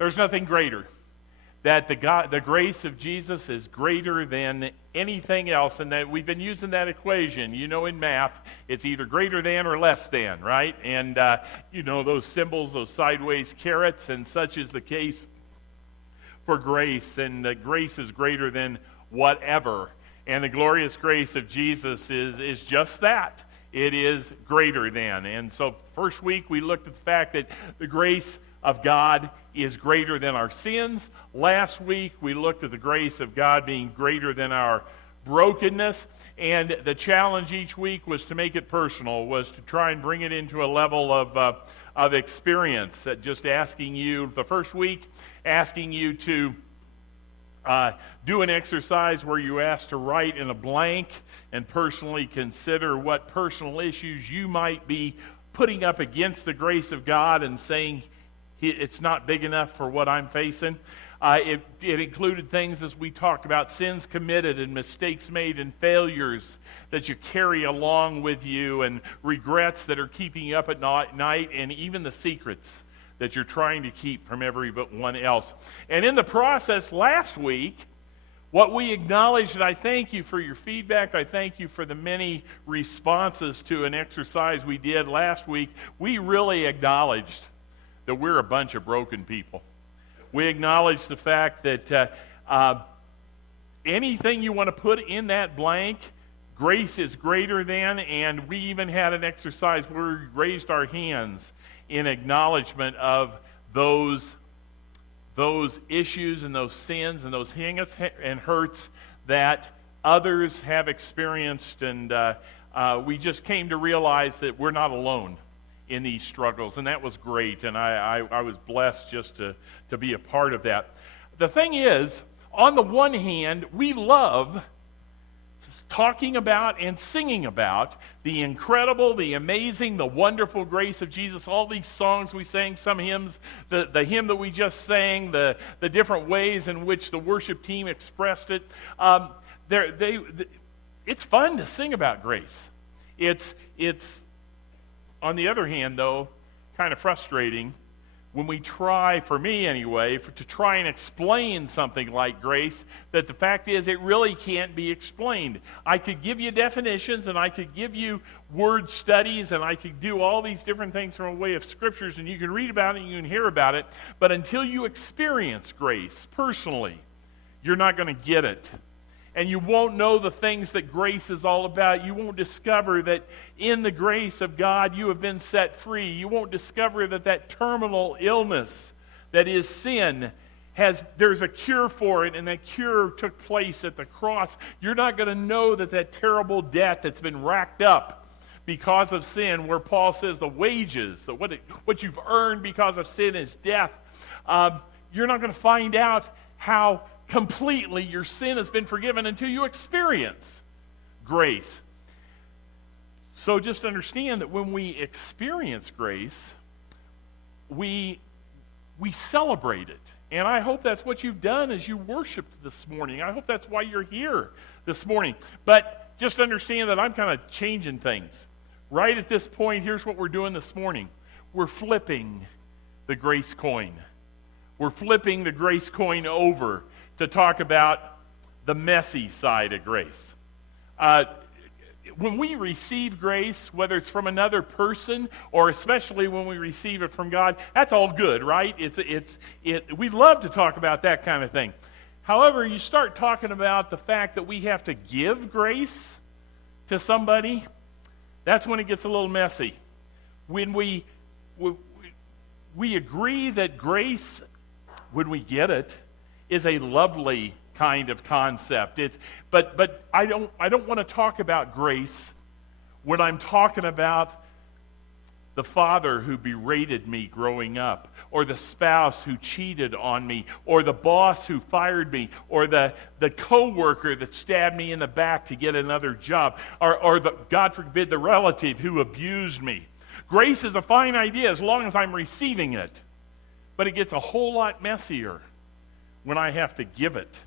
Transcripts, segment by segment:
There's nothing greater. That the grace of Jesus is greater than anything else, and that we've been using that equation. You know, in math, it's either greater than or less than, right? And you know, those symbols, those sideways carrots, and such is the case for grace. And grace is greater than whatever. And the glorious grace of Jesus is just that. It is greater than. And so first week we looked at the fact that the grace of God is greater than our sins. Last week we looked at the grace of God being greater than our brokenness. And the challenge each week was to make it personal, was to try and bring it into a level of experience. Just asking you, the first week, asking you to do an exercise where you ask to write in a blank and personally consider what personal issues you might be putting up against the grace of God and saying, it's not big enough for what I'm facing. It included things, as we talked about, sins committed and mistakes made and failures that you carry along with you, and regrets that are keeping you up at night, and even the secrets that you're trying to keep from everyone else. And in the process last week, what we acknowledged, and I thank you for your feedback, I thank you for the many responses to an exercise we did last week, we really acknowledged that we're a bunch of broken people. We acknowledge the fact that anything you want to put in that blank, grace is greater than, and we even had an exercise where we raised our hands in acknowledgement of those issues and those sins and those hang-ups and hurts that others have experienced, and we just came to realize that we're not alone in these struggles, and that was great, and I was blessed just to be a part of that. The thing is, on the one hand, we love talking about and singing about the incredible, the amazing, the wonderful grace of Jesus. All these songs we sang, some hymns, the hymn that we just sang, the different ways in which the worship team expressed it. It's fun to sing about grace. It's on the other hand, though, kind of frustrating when we try, for me anyway, to try and explain something like grace, that the fact is it really can't be explained. I could give you definitions, and I could give you word studies, and I could do all these different things from a way of scriptures, and you can read about it and you can hear about it, but until you experience grace personally, you're not going to get it. And you won't know the things that grace is all about. You won't discover that in the grace of God you have been set free. You won't discover that terminal illness that is sin, there's a cure for it, and that cure took place at the cross. You're not going to know that terrible debt that's been racked up because of sin, where Paul says the wages, what you've earned because of sin is death. You're not going to find out how completely your sin has been forgiven until you experience grace. So just understand that when we experience grace, we celebrate it. And I hope that's what you've done as you worshiped this morning. I hope that's why you're here this morning. But just understand that I'm kind of changing things. Right at this point, here's what we're doing this morning. We're flipping the grace coin. We're flipping the grace coin over to talk about the messy side of grace. When we receive grace, whether it's from another person or especially when we receive it from God, that's all good, right? We love to talk about that kind of thing. However, you start talking about the fact that we have to give grace to somebody, that's when it gets a little messy. When we agree that grace, when we get it, is a lovely kind of concept. But I don't want to talk about grace when I'm talking about the father who berated me growing up, or the spouse who cheated on me, or the boss who fired me, or the coworker that stabbed me in the back to get another job, or God forbid, the relative who abused me. Grace is a fine idea as long as I'm receiving it, but it gets a whole lot messier when I have to give it.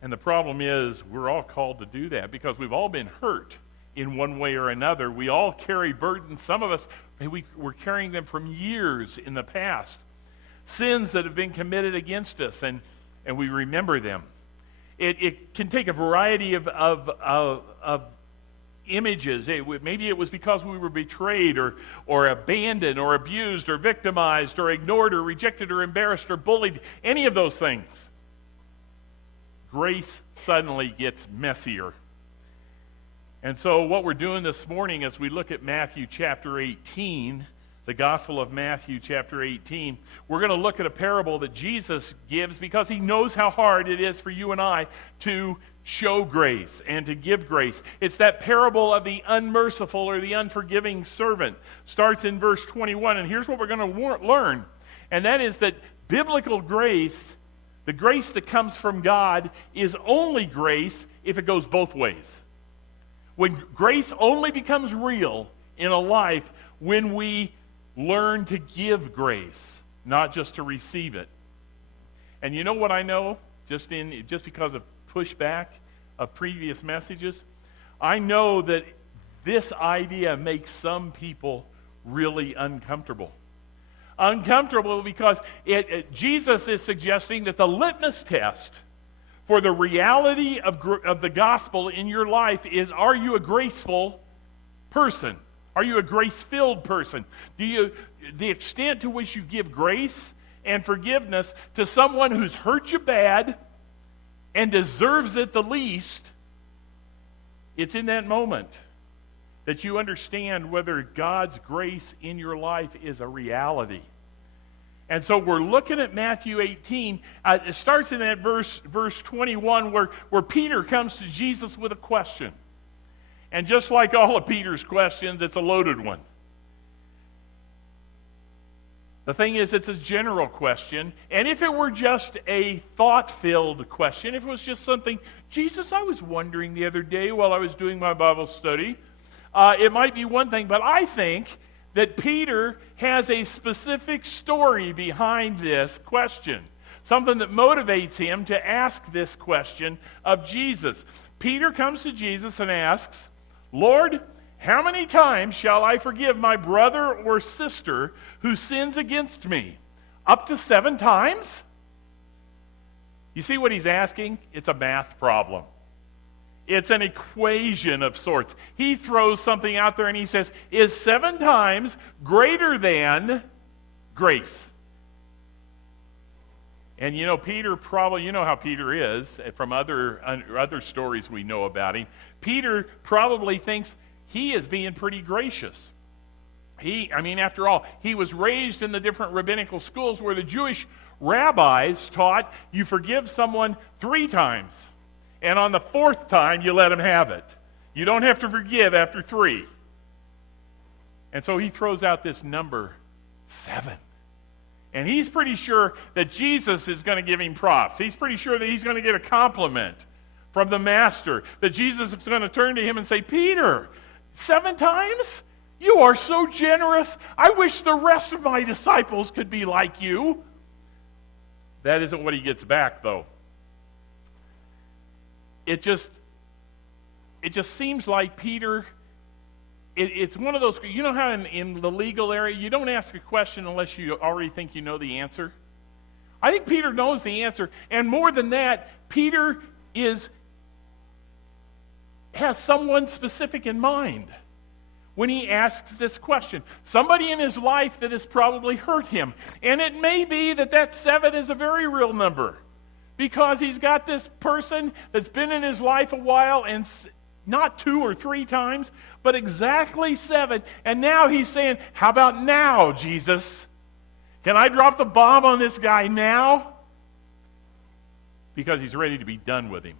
And the problem is, we're all called to do that because we've all been hurt in one way or another. We all carry burdens. Some of us, we're carrying them from years in the past. sins that have been committed against us, and we remember them. It can take a variety of images. Maybe it was because we were betrayed or abandoned or abused or victimized or ignored or rejected or embarrassed or bullied, any of those things. Grace suddenly gets messier. And so what we're doing this morning as we look at Matthew chapter 18, the Gospel of Matthew chapter 18, we're going to look at a parable that Jesus gives because he knows how hard it is for you and I to show grace and to give grace. It's that parable of the unmerciful or the unforgiving servant. Starts in verse 21, and here's what we're going to learn, and that is that biblical grace, the grace that comes from God, is only grace if it goes both ways. When grace only becomes real in a life when we learn to give grace, not just to receive it. And you know what I know, just because of pushback of previous messages, I know that this idea makes some people really uncomfortable. Uncomfortable because Jesus is suggesting that the litmus test for the reality of the gospel in your life is, are you a graceful person? Are you a grace-filled person? The extent to which you give grace and forgiveness to someone who's hurt you bad and deserves it the least, it's in that moment that you understand whether God's grace in your life is a reality. And so we're looking at Matthew 18. It starts in that verse 21 where Peter comes to Jesus with a question. And just like all of Peter's questions, it's a loaded one. The thing is, it's a general question. And if it were just a thought-filled question, if it was just something, Jesus, I was wondering the other day while I was doing my Bible study, it might be one thing. But I think that Peter has a specific story behind this question. Something that motivates him to ask this question of Jesus. Peter comes to Jesus and asks, Lord, how many times shall I forgive my brother or sister who sins against me? Up to 7 times? You see what he's asking? It's a math problem. It's an equation of sorts. He throws something out there and he says, is 7 times greater than grace? And you know, Peter probably, you know how Peter is from other stories we know about him. Peter probably thinks he is being pretty gracious. After all, he was raised in the different rabbinical schools where the Jewish rabbis taught you forgive someone 3 times. And on the 4th time, you let him have it. You don't have to forgive after 3. And so he throws out this number, 7. And he's pretty sure that Jesus is going to give him props. He's pretty sure that he's going to get a compliment from the master. That Jesus is going to turn to him and say, Peter, 7 times? You are so generous. I wish the rest of my disciples could be like you. That isn't what he gets back, though. It just seems like Peter, it's one of those, you know how in the legal area, you don't ask a question unless you already think you know the answer? I think Peter knows the answer, and more than that, Peter has someone specific in mind when he asks this question. Somebody in his life that has probably hurt him. And it may be that 7 is a very real number. Because he's got this person that's been in his life a while, and not 2 or 3 times, but exactly 7. And now he's saying, how about now, Jesus? Can I drop the bomb on this guy now? Because he's ready to be done with him.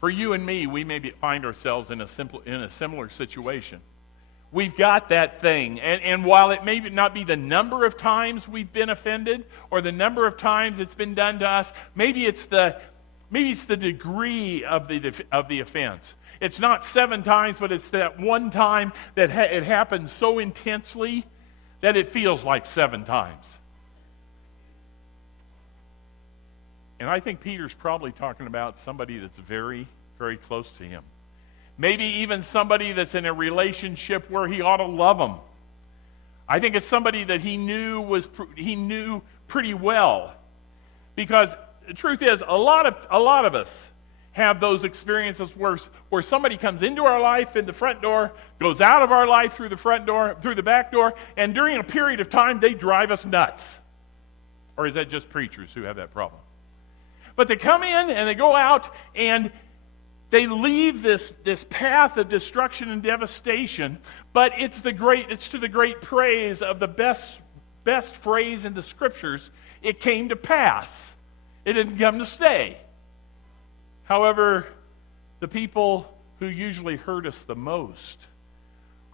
For you and me, we may find ourselves in a similar situation. We've got that thing. And while it may not be the number of times we've been offended or the number of times it's been done to us, maybe it's the degree of the offense. It's not 7 times, but it's that one time that it happens so intensely that it feels like 7 times. And I think Peter's probably talking about somebody that's very, very close to him. Maybe even somebody that's in a relationship where he ought to love them. I think it's somebody that he knew pretty well. Because the truth is, a lot of us have those experiences where somebody comes into our life in the front door, goes out of our life through the back door, and during a period of time they drive us nuts. Or is that just preachers who have that problem? But they come in and they go out and they leave this path of destruction and devastation, but it's to the great praise of the best phrase in the Scriptures. It came to pass. It didn't come to stay. However, the people who usually hurt us the most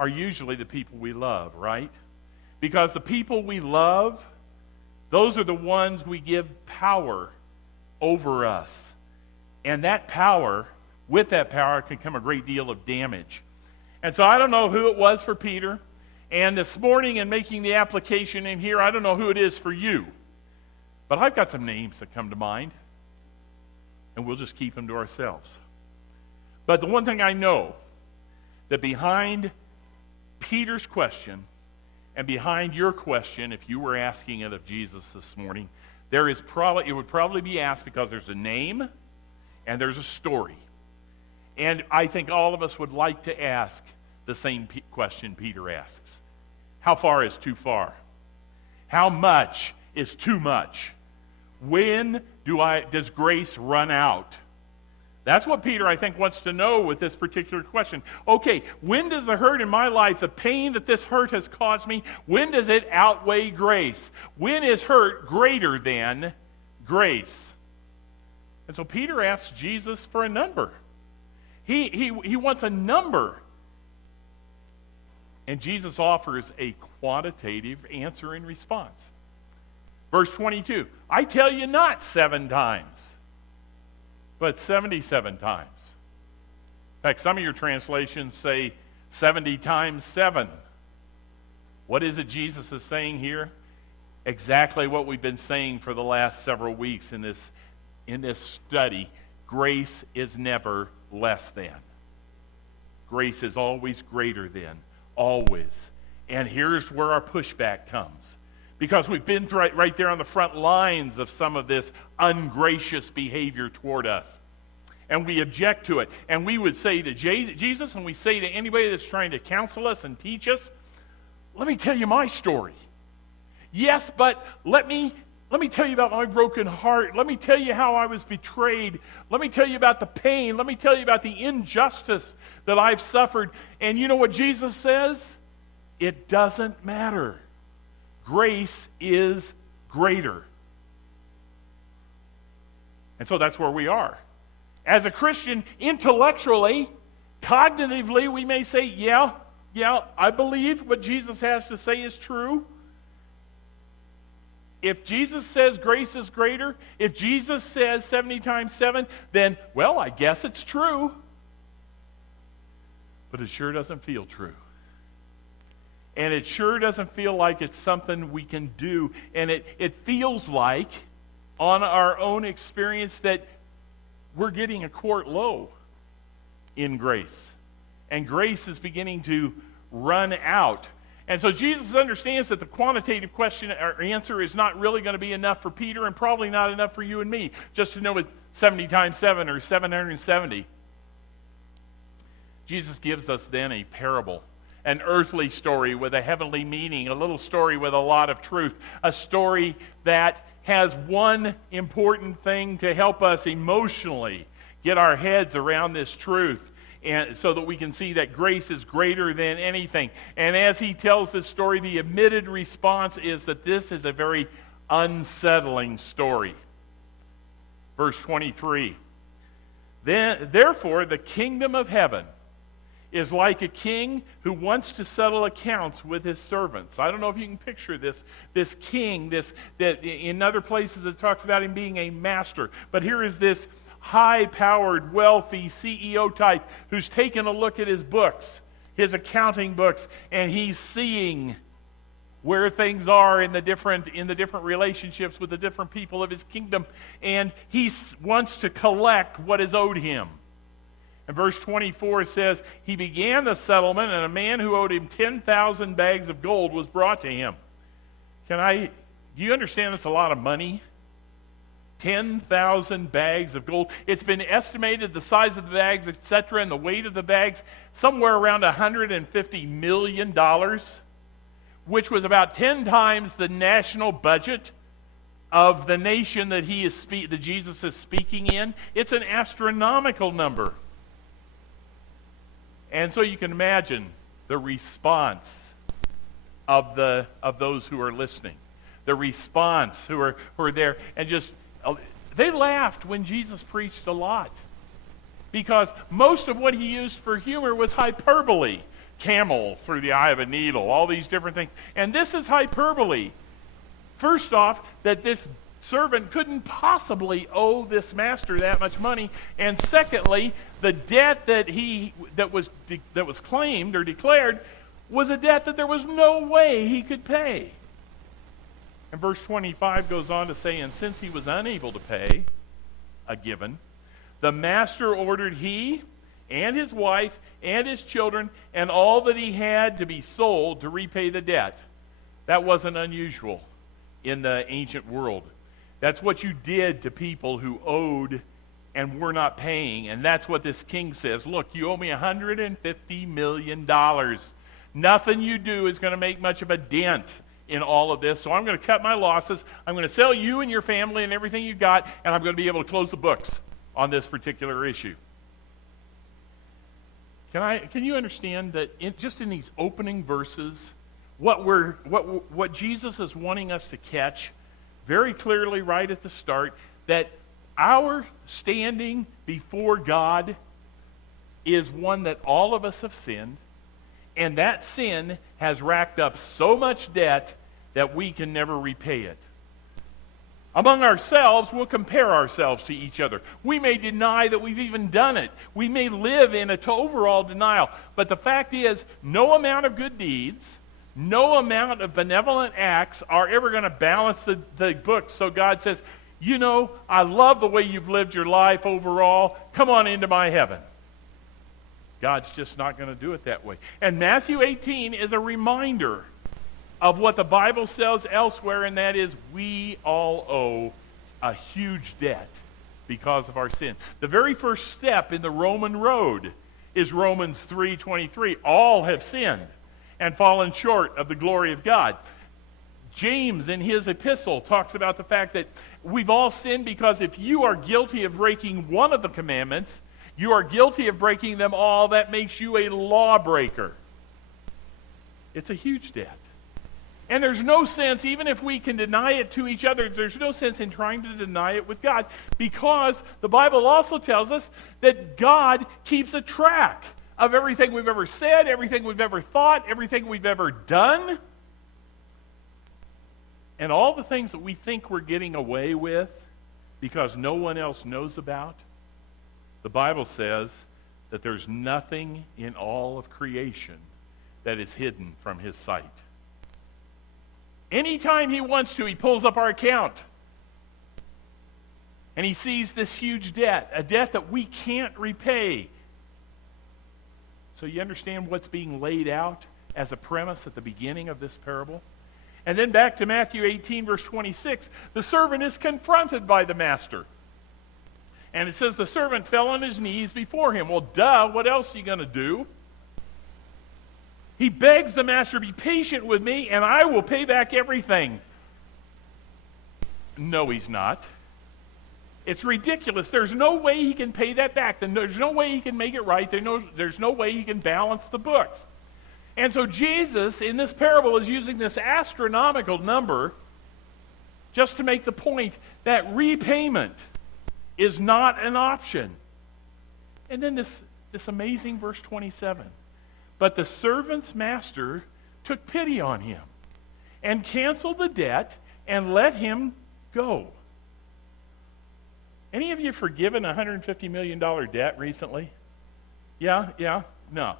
are usually the people we love, right? Because the people we love, those are the ones we give power over us. And with that power can come a great deal of damage. And so I don't know who it was for Peter. And this morning in making the application in here, I don't know who it is for you. But I've got some names that come to mind. And we'll just keep them to ourselves. But the one thing I know, that behind Peter's question and behind your question, if you were asking it of Jesus this morning, it would probably be asked because there's a name and there's a story. And I think all of us would like to ask the same question Peter asks. How far is too far? How much is too much? When does grace run out? That's what Peter, I think, wants to know with this particular question. Okay, when does the hurt in my life, the pain that this hurt has caused me, when does it outweigh grace? When is hurt greater than grace? And so Peter asks Jesus for a number. He wants a number. And Jesus offers a quantitative answer in response. Verse 22, I tell you not 7 times, but 77 times. In fact, some of your translations say 70 times 7. What is it Jesus is saying here? Exactly what we've been saying for the last several weeks in this study. Grace is never less than. Grace is always greater than. Always. And here's where our pushback comes. Because we've been right there on the front lines of some of this ungracious behavior toward us. And we object to it. And we would say to Jesus, and we say to anybody that's trying to counsel us and teach us, let me tell you my story. Yes, but let me tell you about my broken heart. Let me tell you how I was betrayed. Let me tell you about the pain. Let me tell you about the injustice that I've suffered. And you know what Jesus says? It doesn't matter. Grace is greater. And so that's where we are. As a Christian, intellectually, cognitively, we may say, yeah, I believe what Jesus has to say is true. If Jesus says grace is greater, if Jesus says 70 times 7, then, well, I guess it's true. But it sure doesn't feel true. And it sure doesn't feel like it's something we can do. And it feels like, on our own experience, that we're getting a quart low in grace. And grace is beginning to run out. And so Jesus understands that the quantitative question or answer is not really going to be enough for Peter and probably not enough for you and me, just to know it's 70 times 7 or 770. Jesus gives us then a parable. An earthly story with a heavenly meaning, a little story with a lot of truth, a story that has one important thing to help us emotionally get our heads around this truth, and so that we can see that grace is greater than anything. And as he tells this story, the admitted response is that this is a very unsettling story. Verse 23, therefore the kingdom of heaven is like a king who wants to settle accounts with his servants. I don't know if you can picture this king, that in other places it talks about him being a master. But here is this high-powered, wealthy CEO type who's taken a look at his books, his accounting books, and he's seeing where things are in the different relationships with the different people of his kingdom, and he wants to collect what is owed him. And verse 24 says, he began the settlement, and a man who owed him 10,000 bags of gold was brought to him. Do you understand that's a lot of money? 10,000 bags of gold. It's been estimated the size of the bags, etc., and the weight of the bags, somewhere around $150 million, which was about 10 times the national budget of the nation that that Jesus is speaking in. It's an astronomical number. And so you can imagine the response of those who are listening. The response who are there, and just they laughed when Jesus preached a lot, because most of what he used for humor was hyperbole. Camel through the eye of a needle, all these different things. And this is hyperbole. First off, that this servant couldn't possibly owe this master that much money, and secondly, the debt that was claimed or declared was a debt that there was no way he could pay. And verse 25 goes on to say, and since he was unable to pay a given, the master ordered he and his wife and his children and all that he had to be sold to repay the debt. That wasn't unusual in the ancient world. That's what you did to people who owed and were not paying. And that's what this king says. Look, you owe me $150 million. Nothing you do is going to make much of a dent in all of this, so I'm going to cut my losses. I'm going to sell you and your family and everything you got, and I'm going to be able to close the books on this particular issue. Can you understand that just in these opening verses, what Jesus is wanting us to catch very clearly right at the start, that our standing before God is one that all of us have sinned, and that sin has racked up so much debt that we can never repay it. Among ourselves, we'll compare ourselves to each other. We may deny that we've even done it. We may live in an overall denial. But the fact is, no amount of good deeds, no amount of benevolent acts are ever going to balance the books. So God says, I love the way you've lived your life overall. Come on into my heaven. God's just not going to do it that way. And Matthew 18 is a reminder of what the Bible says elsewhere, and that is we all owe a huge debt because of our sin. The very first step in the Roman road is Romans 3:23. All have sinned and fallen short of the glory of God. James, in his epistle, talks about the fact that we've all sinned because if you are guilty of breaking one of the commandments, you are guilty of breaking them all. That makes you a lawbreaker. It's a huge debt. And there's no sense, even if we can deny it to each other, there's no sense in trying to deny it with God, because the Bible also tells us that God keeps a track of everything we've ever said, everything we've ever thought, everything we've ever done. And all the things that we think we're getting away with because no one else knows about, the Bible says that there's nothing in all of creation that is hidden from his sight. Anytime he wants to, he pulls up our account. And he sees this huge debt, a debt that we can't repay. So you understand what's being laid out as a premise at the beginning of this parable? And then back to Matthew 18, verse 26, the servant is confronted by the master. And it says the servant fell on his knees before him. Well, what else are you going to do? He begs the master, be patient with me, and I will pay back everything. No, he's not. It's ridiculous. There's no way he can pay that back. There's no way he can make it right. There's no way he can balance the books. And so Jesus, in this parable, is using this astronomical number just to make the point that repayment is not an option. And then this amazing verse 27. But the servant's master took pity on him and canceled the debt and let him go. Any of you forgiven a $150 million debt recently? Yeah? No.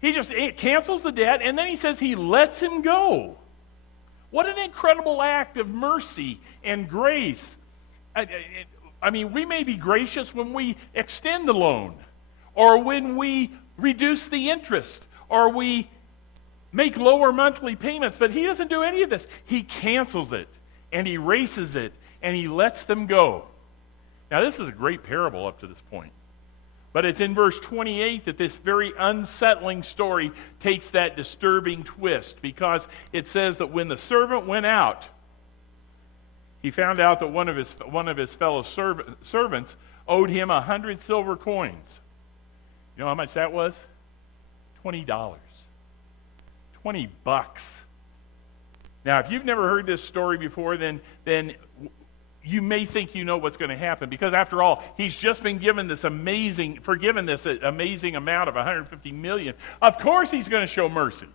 He just cancels the debt, and then he says he lets him go. What an incredible act of mercy and grace. I mean, we may be gracious when we extend the loan, or when we reduce the interest, or we make lower monthly payments. But he doesn't do any of this. He cancels it, and he erases it, and he lets them go. Now, this is a great parable up to this point. But it's in verse 28 that this very unsettling story takes that disturbing twist, because it says that when the servant went out, he found out that one of his fellow servants owed him 100 silver coins. You know how much that was? $20. $20. Now, if you've never heard this story before, then you may think you know what's going to happen, because after all, he's just been forgiven this amazing amount of $150 million. Of course he's going to show mercy.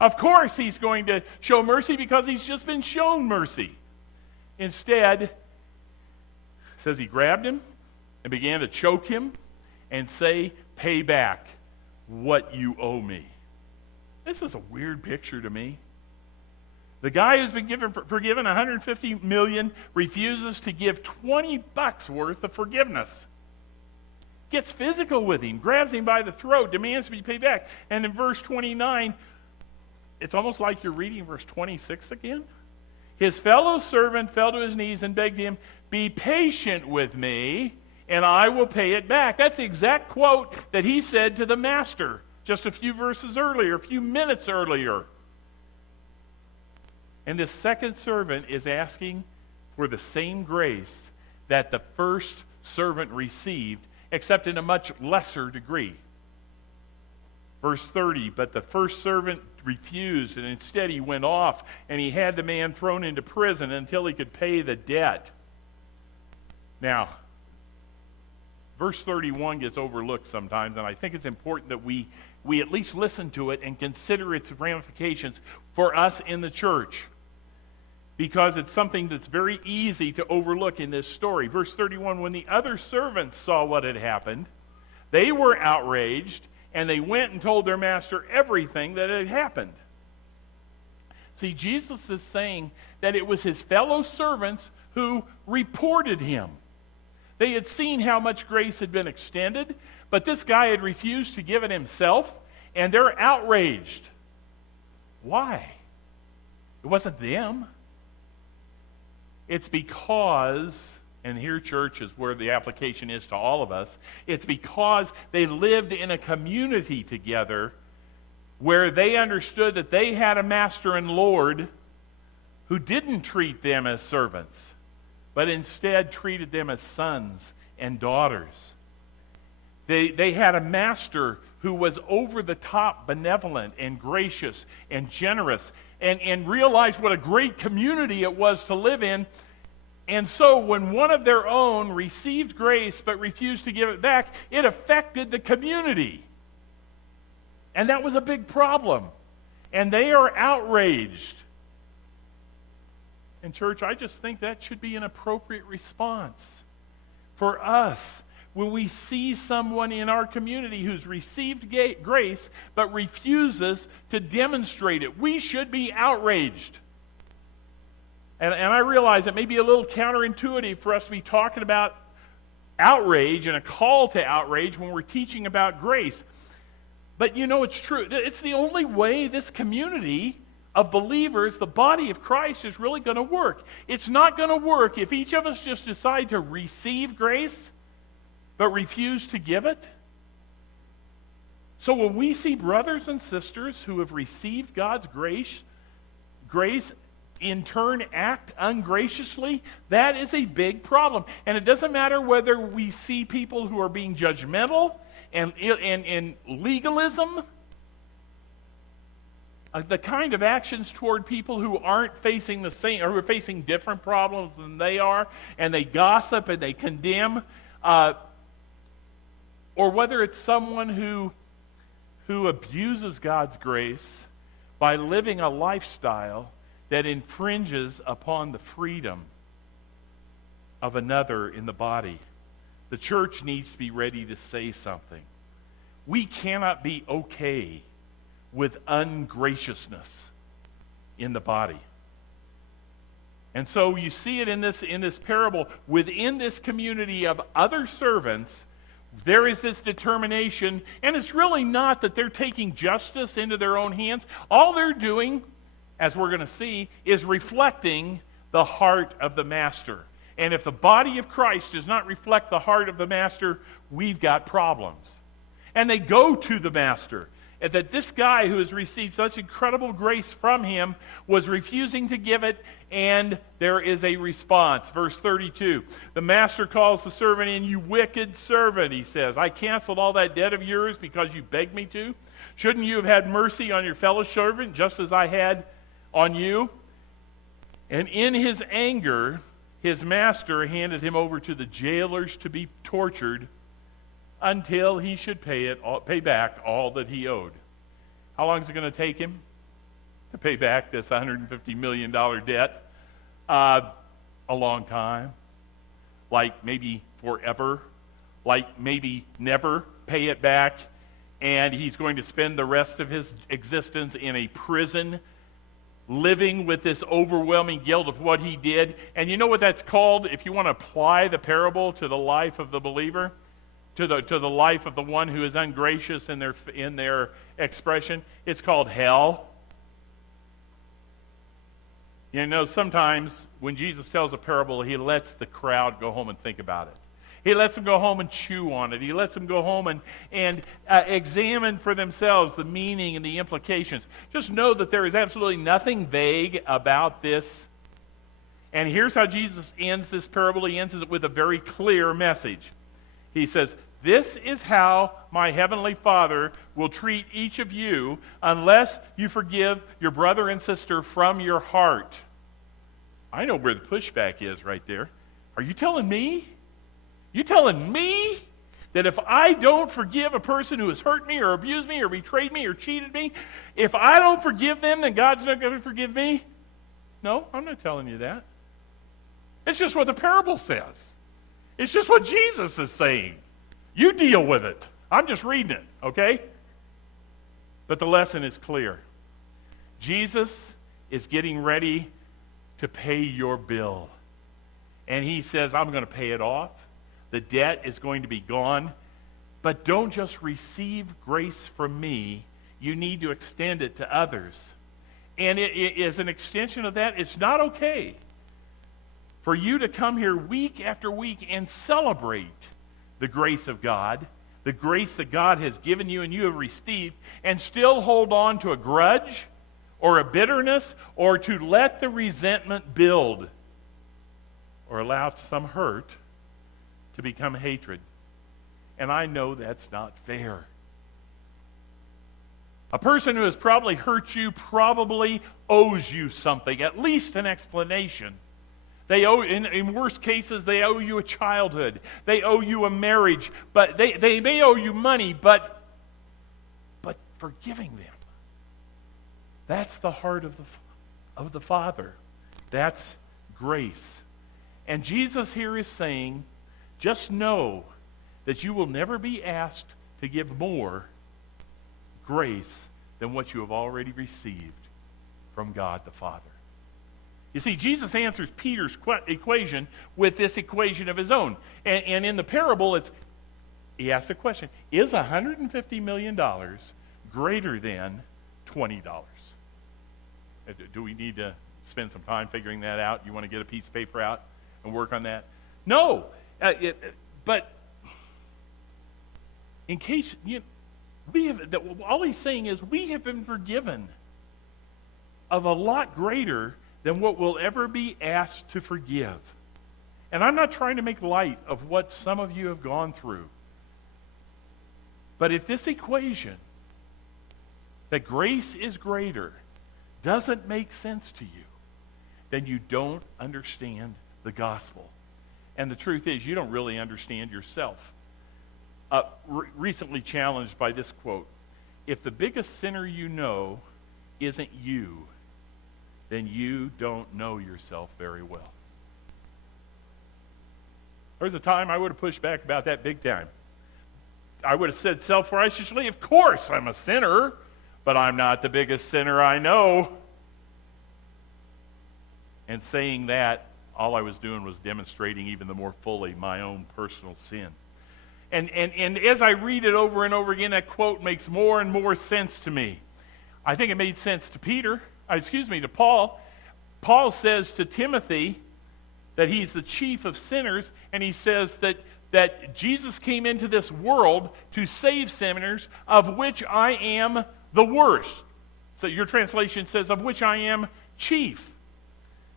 Of course he's going to show mercy, because he's just been shown mercy. Instead, it says he grabbed him and began to choke him and say, "Pay back what you owe me." This is a weird picture to me. The guy who's been forgiven $150 million refuses to give $20 worth of forgiveness. Gets physical with him, grabs him by the throat, demands to be paid back. And in verse 29, it's almost like you're reading verse 26 again. His fellow servant fell to his knees and begged him, "Be patient with me, and I will pay it back." That's the exact quote that he said to the master just a few minutes earlier. And this second servant is asking for the same grace that the first servant received, except in a much lesser degree. Verse 30, but the first servant refused, and instead he went off, and he had the man thrown into prison until he could pay the debt. Now, verse 31 gets overlooked sometimes, and I think it's important that we at least listen to it and consider its ramifications for us in the church, because it's something that's very easy to overlook in this story. Verse 31, when the other servants saw what had happened, they were outraged, and they went and told their master everything that had happened. See, Jesus is saying that it was his fellow servants who reported him. They had seen how much grace had been extended, but this guy had refused to give it himself, and they're outraged. Why? It wasn't them. It's because, and here, church, is where the application is to all of us, it's because they lived in a community together where they understood that they had a master and Lord who didn't treat them as servants, but instead treated them as sons and daughters. They had a master who was over the top benevolent and gracious and generous, and realized what a great community it was to live in. And so when one of their own received grace but refused to give it back, it affected the community. And that was a big problem. And they are outraged. And church, I just think that should be an appropriate response for us. When we see someone in our community who's received grace but refuses to demonstrate it, we should be outraged. And I realize it may be a little counterintuitive for us to be talking about outrage and a call to outrage when we're teaching about grace. But you know, it's true. It's the only way this community of believers, the body of Christ, is really going to work. It's not going to work if each of us just decide to receive grace but refuse to give it. So when we see brothers and sisters who have received God's grace in turn act ungraciously, that is a big problem. And it doesn't matter whether we see people who are being judgmental and legalism, the kind of actions toward people who aren't facing the same, or who are facing different problems than they are, and they gossip and they condemn, or whether it's someone who abuses God's grace by living a lifestyle that infringes upon the freedom of another in the body. The church needs to be ready to say something. We cannot be okay with ungraciousness in the body. And so you see it in this parable. Within this community of other servants, there is this determination, and it's really not that they're taking justice into their own hands. All they're doing, as we're going to see, is reflecting the heart of the master. And if the body of Christ does not reflect the heart of the master, we've got problems. And they go to the master. And that this guy who has received such incredible grace from him was refusing to give it, and there is a response. Verse 32, the master calls the servant in. You wicked servant, he says. I canceled all that debt of yours because you begged me to. Shouldn't you have had mercy on your fellow servant just as I had on you? And in his anger, his master handed him over to the jailers to be tortured until he should pay back all that he owed. How long is it going to take him to pay back this $150 million debt? A long time. Like maybe forever. Like maybe never pay it back. And he's going to spend the rest of his existence in a prison, living with this overwhelming guilt of what he did. And you know what that's called, if you want to apply the parable to the life of the believer? To the life of the one who is ungracious in their expression, it's called hell. You know, sometimes when Jesus tells a parable, he lets the crowd go home and think about it. He lets them go home and chew on it. He lets them go home and examine for themselves the meaning and the implications. Just know that there is absolutely nothing vague about this. And here's how Jesus ends this parable. He ends it with a very clear message. He says, this is how my heavenly Father will treat each of you unless you forgive your brother and sister from your heart. I know where the pushback is right there. Are you telling me? You telling me that if I don't forgive a person who has hurt me or abused me or betrayed me or cheated me, if I don't forgive them, then God's not going to forgive me? No, I'm not telling you that. It's just what the parable says. It's just what Jesus is saying. You deal with it. I'm just reading it, okay? But the lesson is clear. Jesus is getting ready to pay your bill. And he says, I'm going to pay it off. The debt is going to be gone. But don't just receive grace from me. You need to extend it to others. And it is an extension of that. It's not okay for you to come here week after week and celebrate the grace of God, the grace that God has given you and you have received, and still hold on to a grudge or a bitterness, or to let the resentment build or allow some hurt to become hatred. And I know that's not fair. A person who has probably hurt you probably owes you something, at least an explanation. They owe, in worst cases, they owe you a childhood. They owe you a marriage. But they may owe you money, but forgiving them. That's the heart of the Father. That's grace. And Jesus here is saying, just know that you will never be asked to give more grace than what you have already received from God the Father. You see, Jesus answers Peter's equation with this equation of his own. And in the parable, he asks the question, is $150 million greater than $20? Do we need to spend some time figuring that out? You want to get a piece of paper out and work on that? No. But in case, all he's saying is we have been forgiven of a lot greater than what we'll ever be asked to forgive. And I'm not trying to make light of what some of you have gone through. But if this equation, that grace is greater, doesn't make sense to you, then you don't understand the gospel. And the truth is, you don't really understand yourself. Recently challenged by this quote, if the biggest sinner you know isn't you, then you don't know yourself very well. There was a time I would have pushed back about that big time. I would have said self-righteously, of course I'm a sinner, but I'm not the biggest sinner I know. And saying that, all I was doing was demonstrating even the more fully my own personal sin. And as I read it over and over again, that quote makes more and more sense to me. I think it made sense to to Paul. Paul says to Timothy that he's the chief of sinners, and he says that Jesus came into this world to save sinners, of which I am the worst. So your translation says, of which I am chief.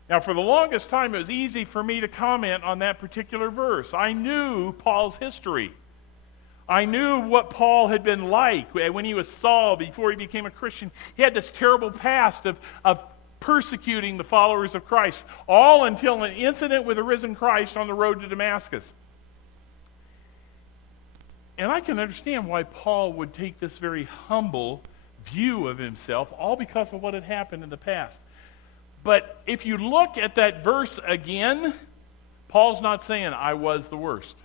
Now, for the longest time, it was easy for me to comment on that particular verse. I knew Paul's history. I knew what Paul had been like when he was Saul before he became a Christian. He had this terrible past of persecuting the followers of Christ, all until an incident with the risen Christ on the road to Damascus. And I can understand why Paul would take this very humble view of himself, all because of what had happened in the past. But if you look at that verse again, Paul's not saying, I was the worst.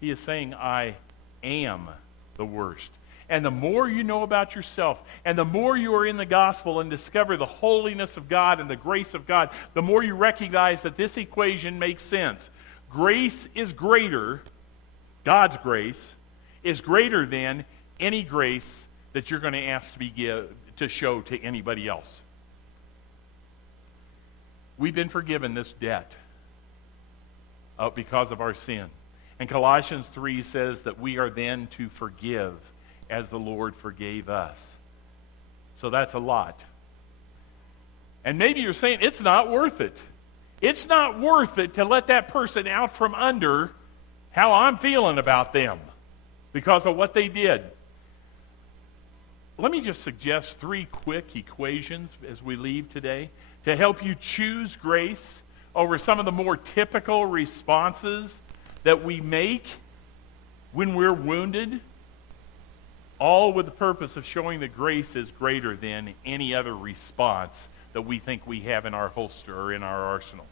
He is saying, I am the worst. And the more you know about yourself, and the more you are in the gospel and discover the holiness of God and the grace of God, the more you recognize that this equation makes sense. Grace is greater, God's grace is greater than any grace that you're going to ask to show to anybody else. We've been forgiven this debt because of our sin. And Colossians 3 says that we are then to forgive as the Lord forgave us. So that's a lot. And maybe you're saying, it's not worth it. It's not worth it to let that person out from under how I'm feeling about them because of what they did. Let me just suggest 3 quick equations as we leave today to help you choose grace over some of the more typical responses that we make when we're wounded, all with the purpose of showing that grace is greater than any other response that we think we have in our holster or in our arsenal.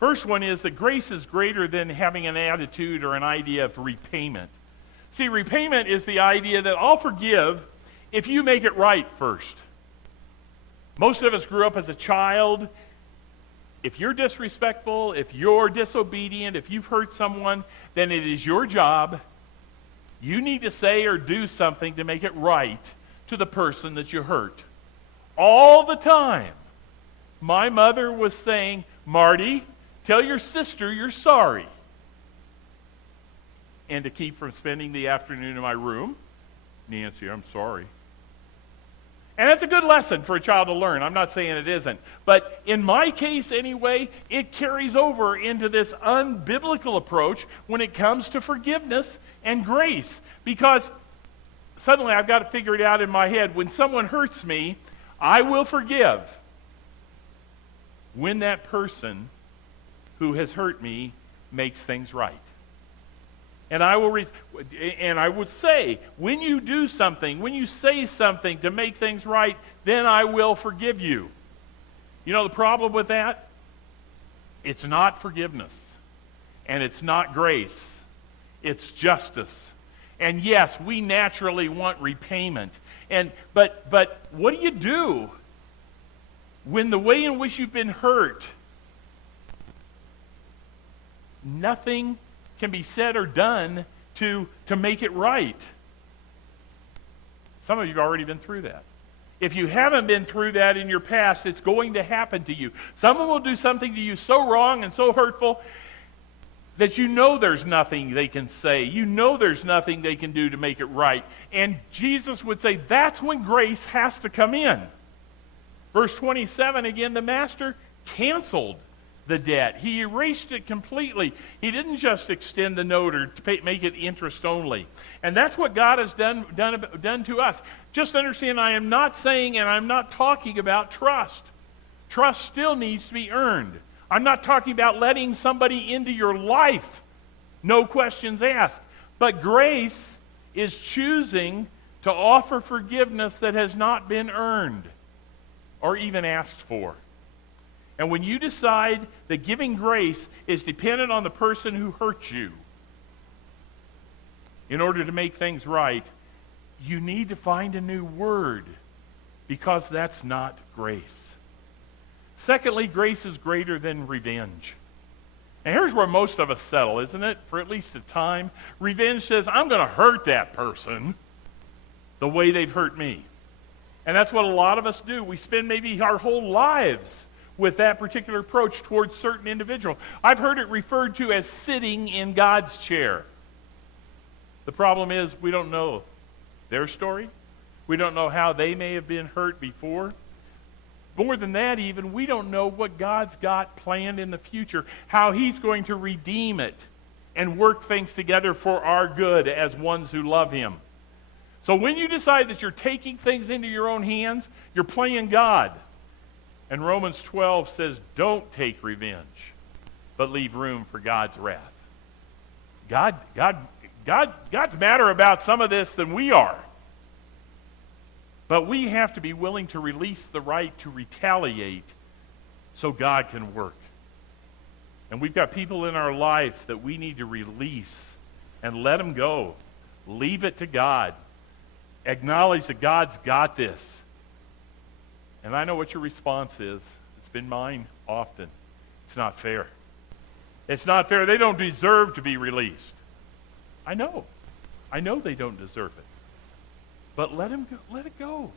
First one is that grace is greater than having an attitude or an idea of repayment. See, repayment is the idea that I'll forgive if you make it right first. Most of us grew up as a child. If you're disrespectful, if you're disobedient, if you've hurt someone, then it is your job. You need to say or do something to make it right to the person that you hurt. All the time, my mother was saying, Marty, tell your sister you're sorry. And to keep from spending the afternoon in my room, Nancy, I'm sorry. And that's a good lesson for a child to learn. I'm not saying it isn't. But in my case anyway, it carries over into this unbiblical approach when it comes to forgiveness and grace. Because suddenly I've got to figure it out in my head. When someone hurts me, I will forgive when that person who has hurt me makes things right. And I would say, when you do something, when you say something to make things right, then I will forgive you. You know the problem with that? It's not forgiveness. And it's not grace. It's justice. And yes, we naturally want repayment. But what do you do when the way in which you've been hurt, nothing can be said or done to make it right? Some of you have already been through that. If you haven't been through that in your past, it's going to happen to you. Someone will do something to you so wrong and so hurtful that you know there's nothing they can say. You know there's nothing they can do to make it right. And Jesus would say that's when grace has to come in. Verse 27, again, the master canceled the debt. He erased it completely. He didn't just extend the note or make it interest only. And that's what God has done to us. Just understand, I am not saying and I'm not talking about trust. Trust still needs to be earned. I'm not talking about letting somebody into your life, no questions asked. But grace is choosing to offer forgiveness that has not been earned or even asked for. And when you decide that giving grace is dependent on the person who hurt you in order to make things right, you need to find a new word, because that's not grace. Secondly, grace is greater than revenge. And here's where most of us settle, isn't it? For at least a time. Revenge says, I'm going to hurt that person the way they've hurt me. And that's what a lot of us do. We spend maybe our whole lives with that particular approach towards certain individual. I've heard it referred to as sitting in God's chair. The problem is we don't know their story. We don't know how they may have been hurt before. More than that even, we don't know what God's got planned in the future, how He's going to redeem it and work things together for our good as ones who love Him. So when you decide that you're taking things into your own hands, you're playing God. And Romans 12 says, don't take revenge, but leave room for God's wrath. God's madder about some of this than we are. But we have to be willing to release the right to retaliate so God can work. And we've got people in our life that we need to release and let them go. Leave it to God. Acknowledge that God's got this. And I know what your response is. It's been mine often. It's not fair. It's not fair. They don't deserve to be released. I know. I know they don't deserve it. But let it go.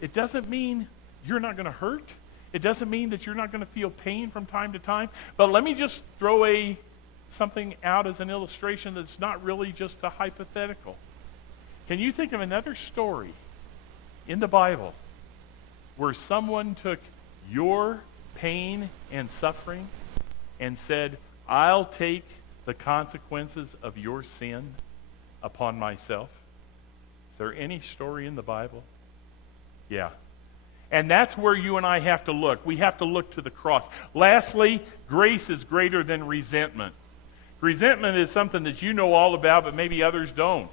It doesn't mean you're not going to hurt. It doesn't mean that you're not going to feel pain from time to time. But let me just throw something out as an illustration that's not really just a hypothetical. Can you think of another story in the Bible where someone took your pain and suffering and said, I'll take the consequences of your sin upon myself? Is there any story in the Bible? Yeah. And that's where you and I have to look. We have to look to the cross. Lastly, grace is greater than resentment. Resentment is something that you know all about, but maybe others don't.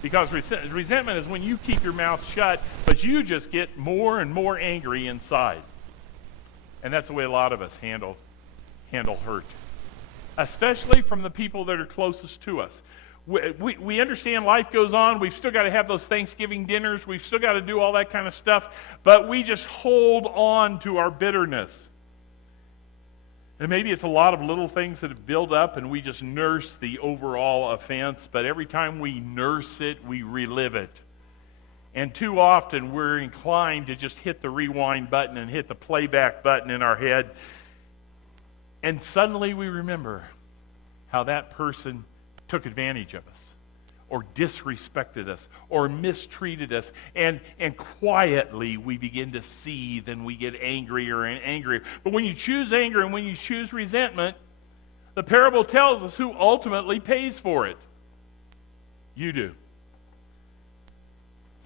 Because resentment is when you keep your mouth shut, but you just get more and more angry inside. And that's the way a lot of us handle hurt. Especially from the people that are closest to us. We understand life goes on. We've still got to have those Thanksgiving dinners. We've still got to do all that kind of stuff. But we just hold on to our bitterness. And maybe it's a lot of little things that have built up and we just nurse the overall offense. But every time we nurse it, we relive it. And too often we're inclined to just hit the rewind button and hit the playback button in our head. And suddenly we remember how that person took advantage of us, or disrespected us, or mistreated us, and quietly we begin to seethe and we get angrier and angrier. But when you choose anger and when you choose resentment, the parable tells us who ultimately pays for it. You do.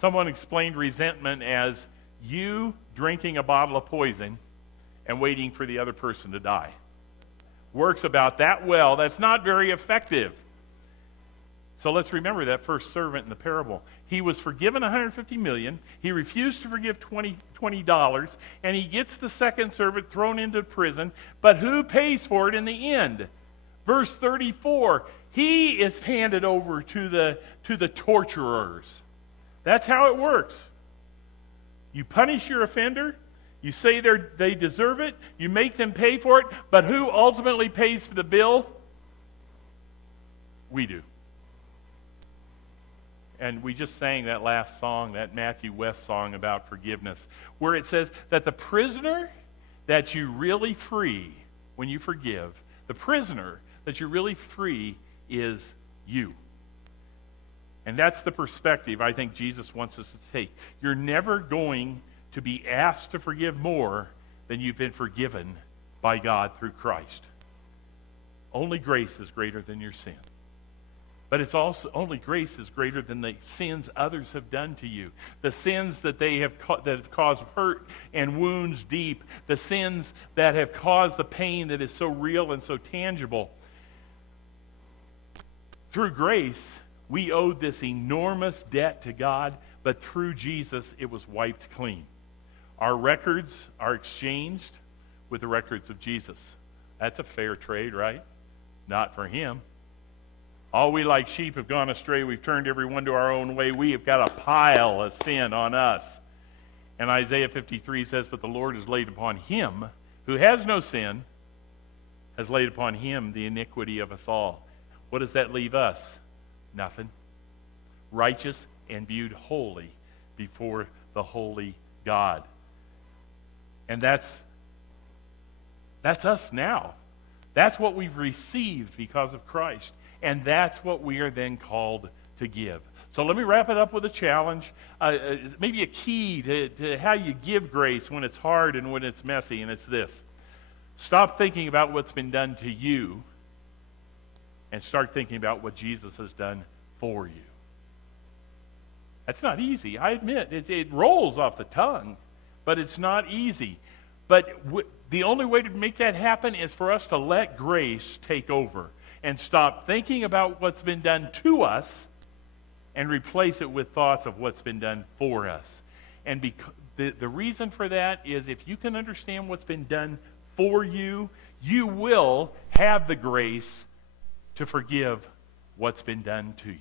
Someone explained resentment as you drinking a bottle of poison and waiting for the other person to die. Works about that well. That's not very effective. So let's remember that first servant in the parable. He was forgiven $150 million. He refused to forgive $20, and he gets the second servant thrown into prison. But who pays for it in the end? Verse 34, he is handed over to the torturers. That's how it works. You punish your offender. You say they deserve it. You make them pay for it. But who ultimately pays for the bill? We do. And we just sang that last song, that Matthew West song about forgiveness, where it says that the prisoner that you really free when you forgive, the prisoner that you really free is you. And that's the perspective I think Jesus wants us to take. You're never going to be asked to forgive more than you've been forgiven by God through Christ. Only grace is greater than your sin. But it's also only grace is greater than the sins others have done to you. The sins that they have that have caused hurt and wounds deep. The sins that have caused the pain that is so real and so tangible. Through grace, we owed this enormous debt to God, but through Jesus, it was wiped clean. Our records are exchanged with the records of Jesus. That's a fair trade, right? Not for him. All we like sheep have gone astray. We've turned everyone to our own way. We have got a pile of sin on us. And Isaiah 53 says, but the Lord has laid upon him who has no sin has laid upon him the iniquity of us all. What does that leave us? Nothing. Righteous and viewed holy before the holy God. And that's us now. That's what we've received because of Christ. And that's what we are then called to give. So let me wrap it up with a challenge, maybe a key to how you give grace when it's hard and when it's messy, and it's this. Stop thinking about what's been done to you and start thinking about what Jesus has done for you. That's not easy. I admit, it rolls off the tongue, but it's not easy. But the only way to make that happen is for us to let grace take over and stop thinking about what's been done to us and replace it with thoughts of what's been done for us. And the reason for that is if you can understand what's been done for you, you will have the grace to forgive what's been done to you.